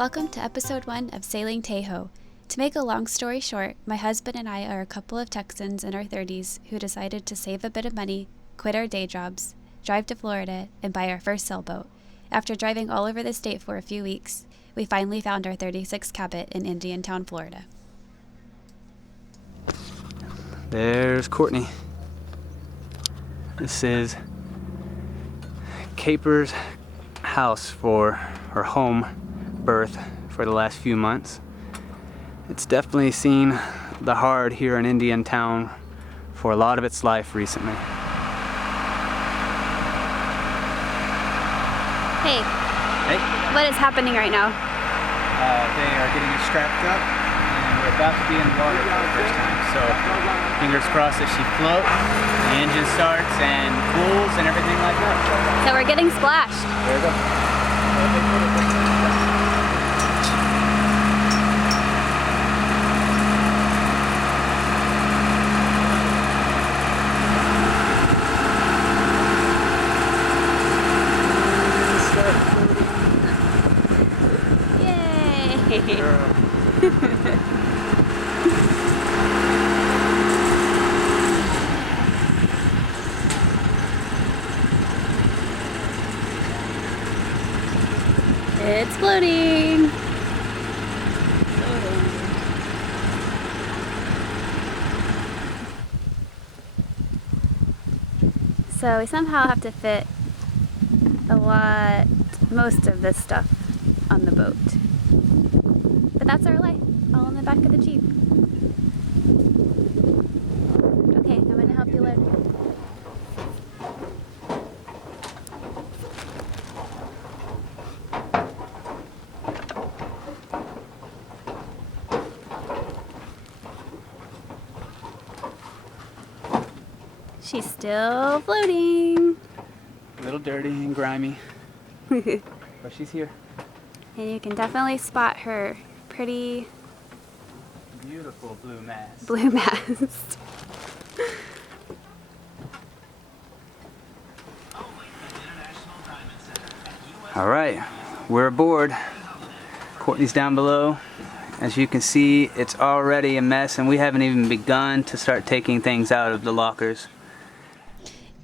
Welcome to episode 1 of Sailing TEHO. To make a long story short, my husband and I are a couple of Texans in our 30s who decided to save a bit of money, quit our day jobs, drive to Florida, and buy our first sailboat. After driving all over the state for a few weeks, we finally found our 36 Cabot in Indiantown, Florida. There's Courtney. This is Caper's house for her home birth for the last few months. It's definitely seen the hard here in Indiantown for a lot of its life recently. Hey. Hey. What is happening right now? They are getting it strapped up and we're about to be in the water for the first time. So fingers crossed that she floats, the engine starts and cools and everything like that. So we're getting splashed. There we go. It's floating. So we somehow have to fit most of this stuff on the boat. But that's our life, all in the back of the Jeep. Okay, I'm gonna help you load. She's still floating. A little dirty and grimy, but she's here. And you can definitely spot her pretty Beautiful blue mast. blue mast. All right, we're aboard. Courtney's down below. As you can see, it's already a mess and we haven't even begun to start taking things out of the lockers.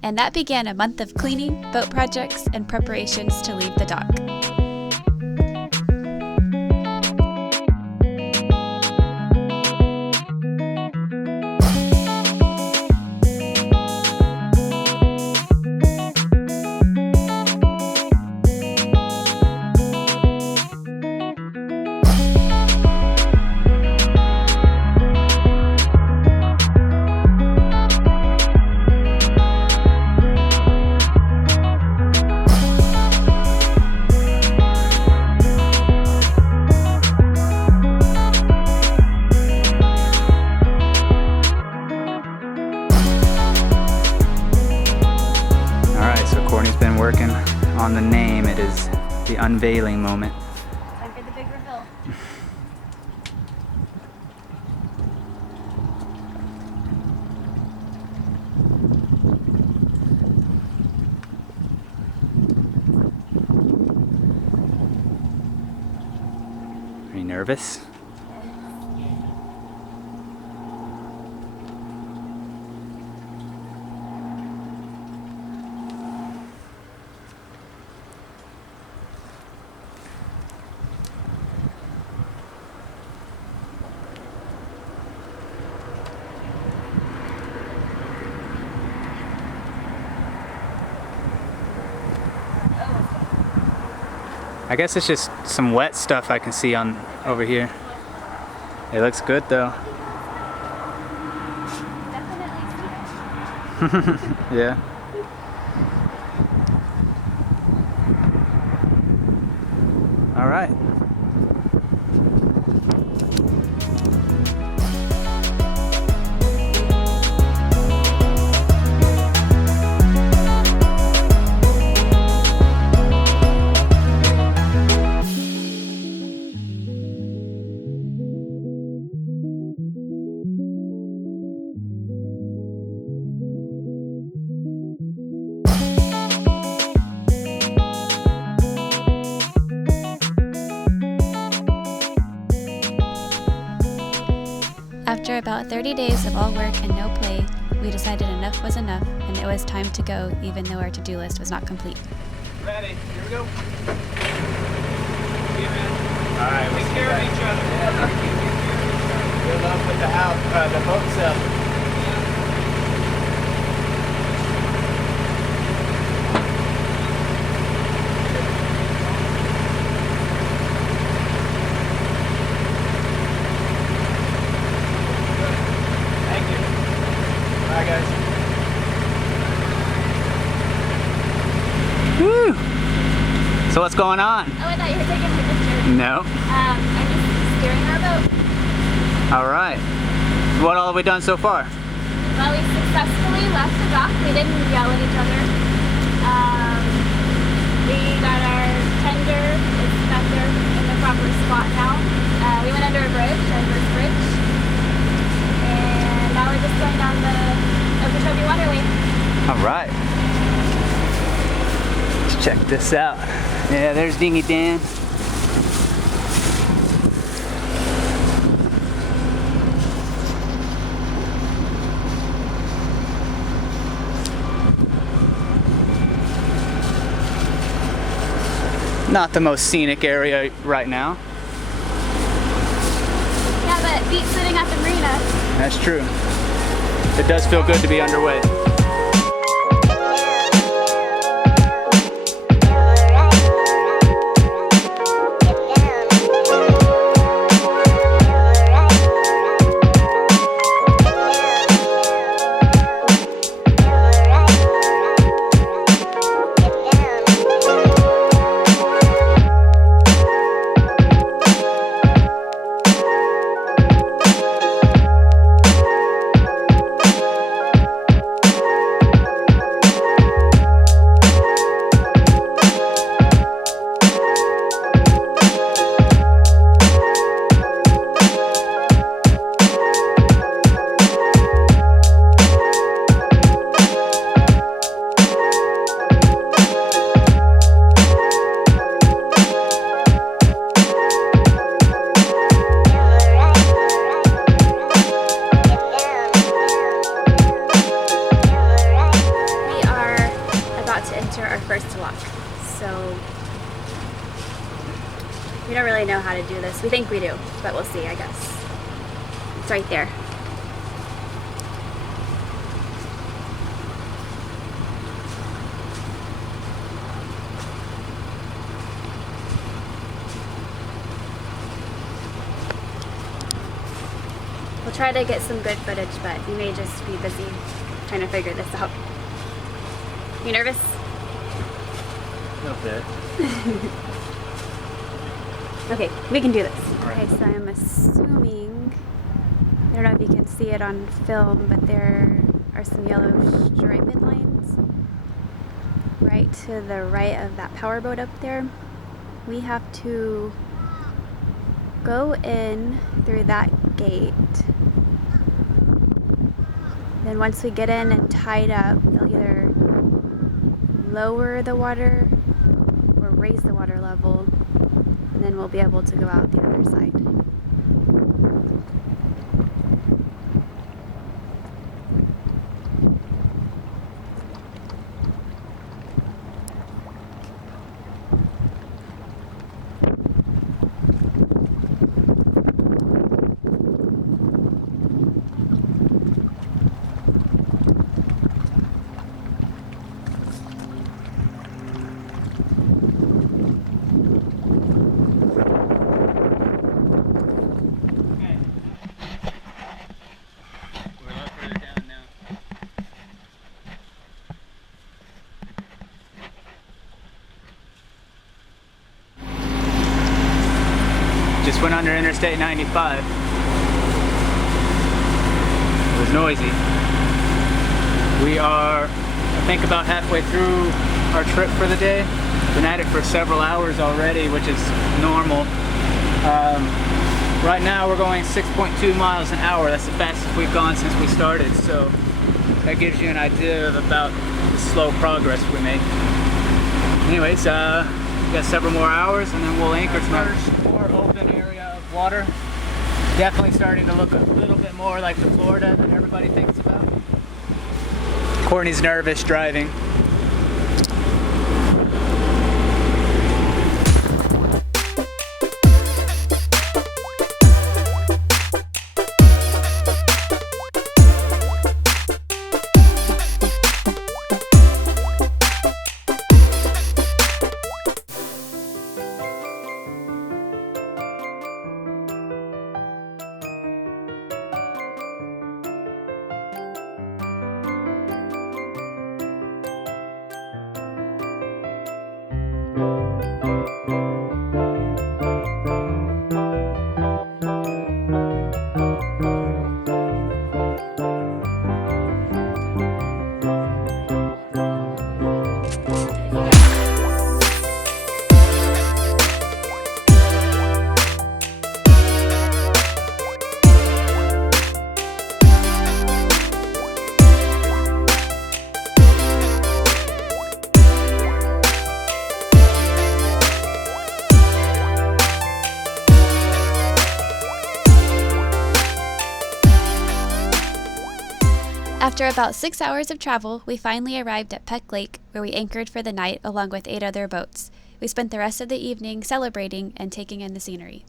And that began a month of cleaning, boat projects, and preparations to leave the dock. Courtney's been working on the name. It is the unveiling moment. Time for the big reveal. Are you nervous? I guess it's just some wet stuff I can see on over here. It looks good though. Definitely. Yeah. All right. After about 30 days of all work and no play, we decided enough was enough and it was time to go, even though our to-do list was not complete. Ready, here we go. Alright, take care of each other. Good luck with the house, the boat sale. Woo! So what's going on? Oh, I thought you were taking my picture. No. I'm just steering our boat. Alright. What all have we done so far? Well, we successfully left the dock. We didn't yell at each other. We got our tender. It's back there in the proper spot now. We went under a bridge, our first bridge. And now we're just going down the Okeechobee Waterway. Alright. Let's check this out. Yeah, there's Dingy Dan. Not the most scenic area right now. Yeah, but beats sitting at the marina. That's true. It does feel good to be underway. We don't really know how to do this. We think we do, but we'll see, I guess. It's right there. We'll try to get some good footage, but we may just be busy trying to figure this out. You nervous? A little bit. Okay, we can do this. Right. Okay, so I'm assuming, I don't know if you can see it on film, but there are some yellow striped lines right to the right of that powerboat up there. We have to go in through that gate. Then once we get in and tied up, they'll either lower the water or raise the water level, and then we'll be able to go out the other side. Just went under Interstate 95. It was noisy. We are, I think, about halfway through our trip for the day. Been at it for several hours already, which is normal. Right now we're going 6.2 miles an hour. That's the fastest we've gone since we started. So that gives you an idea of about the slow progress we make. Anyways, we got several more hours and then we'll anchor tonight. First more open area of water. Definitely starting to look a little bit more like the Florida that everybody thinks about. Courtney's nervous driving. After about 6 hours of travel, we finally arrived at Peck Lake, where we anchored for the night along with 8 other boats. We spent the rest of the evening celebrating and taking in the scenery.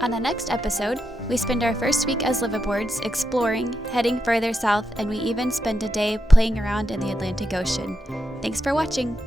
On the next episode, we spend our first week as liveaboards exploring, heading further south, and we even spend a day playing around in the Atlantic Ocean. Thanks for watching!